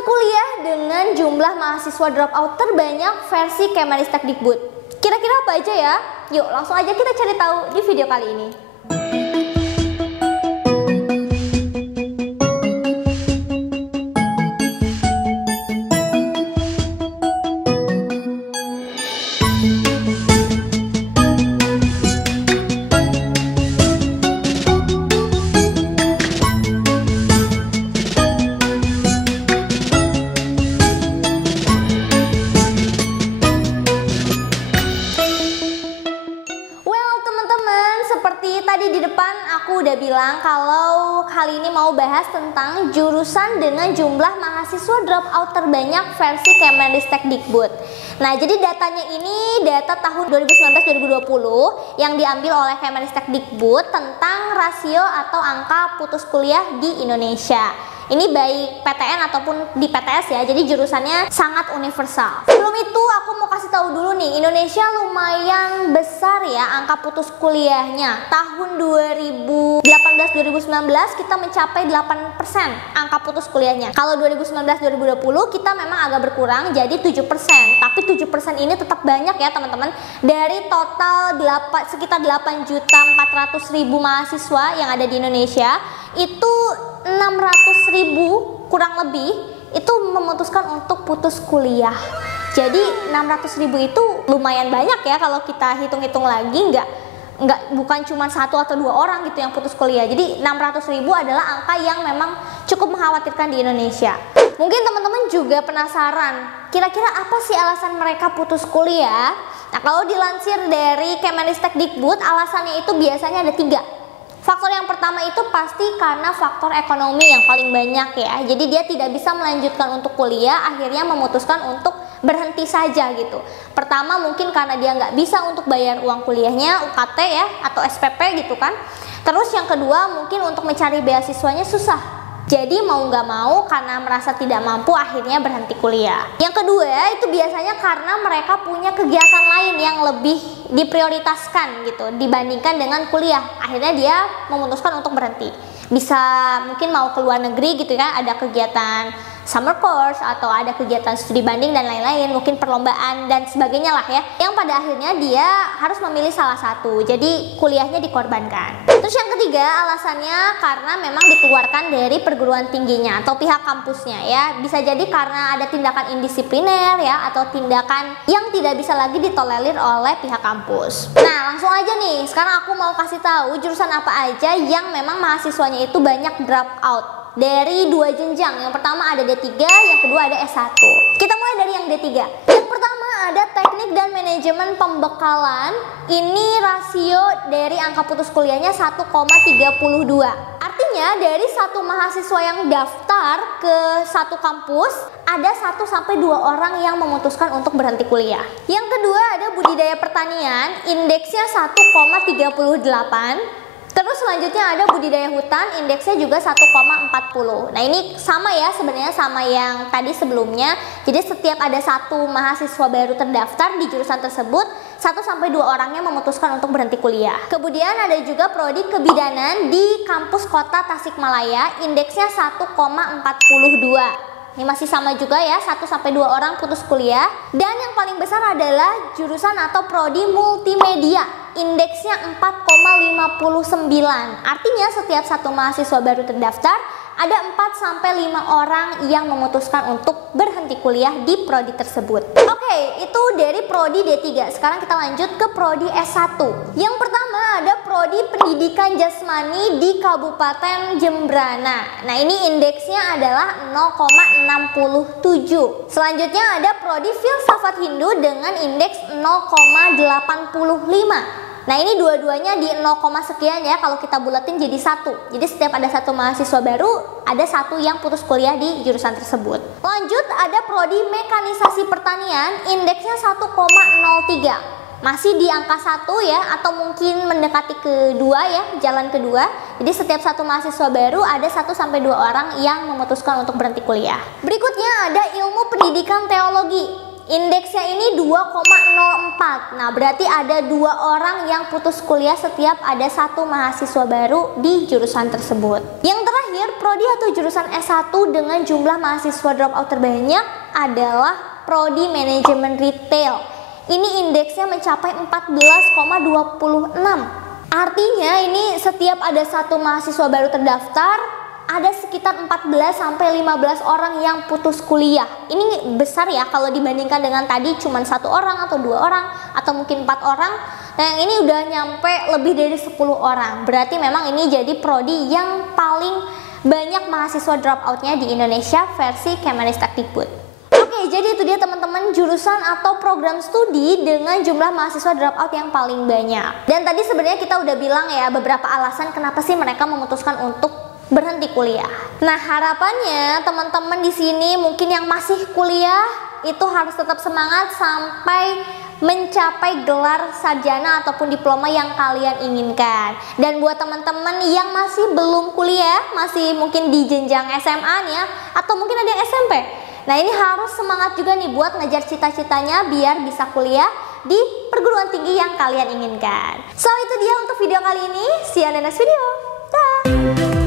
kuliah dengan jumlah mahasiswa dropout terbanyak versi Kemendikbud. Kira-kira apa aja ya? Yuk langsung aja kita cari tahu di video kali ini. Seperti tadi di depan aku udah bilang kalau kali ini mau bahas tentang jurusan dengan jumlah mahasiswa dropout terbanyak versi Kemendikbud. Nah, jadi datanya ini data tahun 2019-2020 yang diambil oleh Kemendikbud tentang rasio atau angka putus kuliah di Indonesia. Ini baik PTN ataupun di PTS ya, jadi jurusannya sangat universal. Sebelum itu aku mau kasih tahu dulu nih, Indonesia lumayan besar ya angka putus kuliahnya. Tahun 2018-2019 kita mencapai 8% angka putus kuliahnya. Kalau 2019-2020 kita memang agak berkurang jadi 7%. Tapi 7% ini tetap banyak ya teman-teman. Dari total sekitar 8.400.000 mahasiswa yang ada di Indonesia, itu 600.000 kurang lebih itu memutuskan untuk putus kuliah. Jadi 600.000 itu lumayan banyak ya kalau kita hitung-hitung lagi, bukan cuma 1 atau 2 orang gitu yang putus kuliah. Jadi 600.000 adalah angka yang memang cukup mengkhawatirkan di Indonesia. Mungkin teman-teman juga penasaran, kira-kira apa sih alasan mereka putus kuliah? Nah, kalau dilansir dari Kemendikbud, alasannya itu biasanya ada 3. Faktor yang pertama itu pasti karena faktor ekonomi yang paling banyak ya. Jadi dia tidak bisa melanjutkan untuk kuliah, akhirnya memutuskan untuk berhenti saja gitu. Pertama mungkin karena dia nggak bisa untuk bayar uang kuliahnya, UKT ya, atau SPP gitu kan. Terus yang kedua mungkin untuk mencari beasiswanya susah. Jadi mau nggak mau karena merasa tidak mampu akhirnya berhenti kuliah. Yang kedua itu biasanya karena mereka punya kegiatan lain yang lebih diprioritaskan gitu dibandingkan dengan kuliah. Akhirnya dia memutuskan untuk berhenti. Bisa mungkin mau ke luar negeri gitu ya, ada kegiatan summer course atau ada kegiatan studi banding dan lain-lain, mungkin perlombaan dan sebagainya lah ya, yang pada akhirnya dia harus memilih salah satu, jadi kuliahnya dikorbankan. Terus yang ketiga alasannya karena memang dikeluarkan dari perguruan tingginya atau pihak kampusnya ya, bisa jadi karena ada tindakan indisipliner ya, atau tindakan yang tidak bisa lagi ditolerir oleh pihak kampus. Nah langsung aja nih, sekarang aku mau kasih tahu jurusan apa aja yang memang mahasiswanya itu banyak drop out. Dari 2 jenjang, yang pertama ada D3, yang kedua ada S1. Kita mulai dari yang D3. Yang pertama ada teknik dan manajemen pembekalan. Ini rasio dari angka putus kuliahnya 1,32. Artinya dari satu mahasiswa yang daftar ke satu kampus, ada 1-2 orang yang memutuskan untuk berhenti kuliah. Yang kedua ada budidaya pertanian, indeksnya 1,38. Terus selanjutnya ada budidaya hutan, indeksnya juga 1,40. Nah ini sama ya sebenarnya sama yang tadi sebelumnya. Jadi setiap ada satu mahasiswa baru terdaftar di jurusan tersebut, 1-2 orangnya memutuskan untuk berhenti kuliah. Kemudian ada juga prodi kebidanan di kampus kota Tasikmalaya, indeksnya 1,42. Ini masih sama juga ya, 1-2 orang putus kuliah. Dan yang paling besar adalah jurusan atau prodi multimedia, indeksnya 4,59. Artinya setiap satu mahasiswa baru terdaftar ada 4-5 orang yang memutuskan untuk berhenti kuliah di prodi tersebut. Oke, itu dari prodi D3. Sekarang kita lanjut ke prodi S1. Yang pertama ada prodi pendidikan jasmani di Kabupaten Jembrana. Nah ini indeksnya adalah 0,67. Selanjutnya ada prodi filsafat Hindu dengan indeks 0,85. Nah ini dua-duanya di 0, sekian ya, kalau kita bulatin jadi 1. Jadi setiap ada satu mahasiswa baru, ada 1 yang putus kuliah di jurusan tersebut. Lanjut ada prodi mekanisasi pertanian, indeksnya 1,03. Masih di angka 1 ya, atau mungkin mendekati kedua ya, jalan kedua. Jadi setiap satu mahasiswa baru ada 1-2 orang yang memutuskan untuk berhenti kuliah. Berikutnya ada ilmu pendidikan teologi. Indeksnya ini 2,04. Nah, berarti ada 2 orang yang putus kuliah setiap ada 1 mahasiswa baru di jurusan tersebut. Yang terakhir, prodi atau jurusan S1 dengan jumlah mahasiswa dropout terbanyak adalah prodi manajemen retail. Ini indeksnya mencapai 14,26. Artinya ini setiap ada 1 mahasiswa baru terdaftar, ada sekitar 14 sampai 15 orang yang putus kuliah. Ini besar ya kalau dibandingkan dengan tadi cuma 1 orang atau 2 orang atau mungkin 4 orang. Nah, yang ini udah nyampe lebih dari 10 orang. Berarti memang ini jadi prodi yang paling banyak mahasiswa dropoutnya di Indonesia versi Kemenristekdikbud. Oke, jadi itu dia teman-teman jurusan atau program studi dengan jumlah mahasiswa dropout yang paling banyak. Dan tadi sebenarnya kita udah bilang ya beberapa alasan kenapa sih mereka memutuskan untuk berhenti kuliah. Nah, harapannya teman-teman di sini mungkin yang masih kuliah itu harus tetap semangat sampai mencapai gelar sarjana ataupun diploma yang kalian inginkan. Dan buat teman-teman yang masih belum kuliah, masih mungkin di jenjang SMA nih ya, atau mungkin ada yang SMP. Nah, ini harus semangat juga nih buat ngejar cita-citanya biar bisa kuliah di perguruan tinggi yang kalian inginkan. So, itu dia untuk video kali ini. See you on the next video. Dah.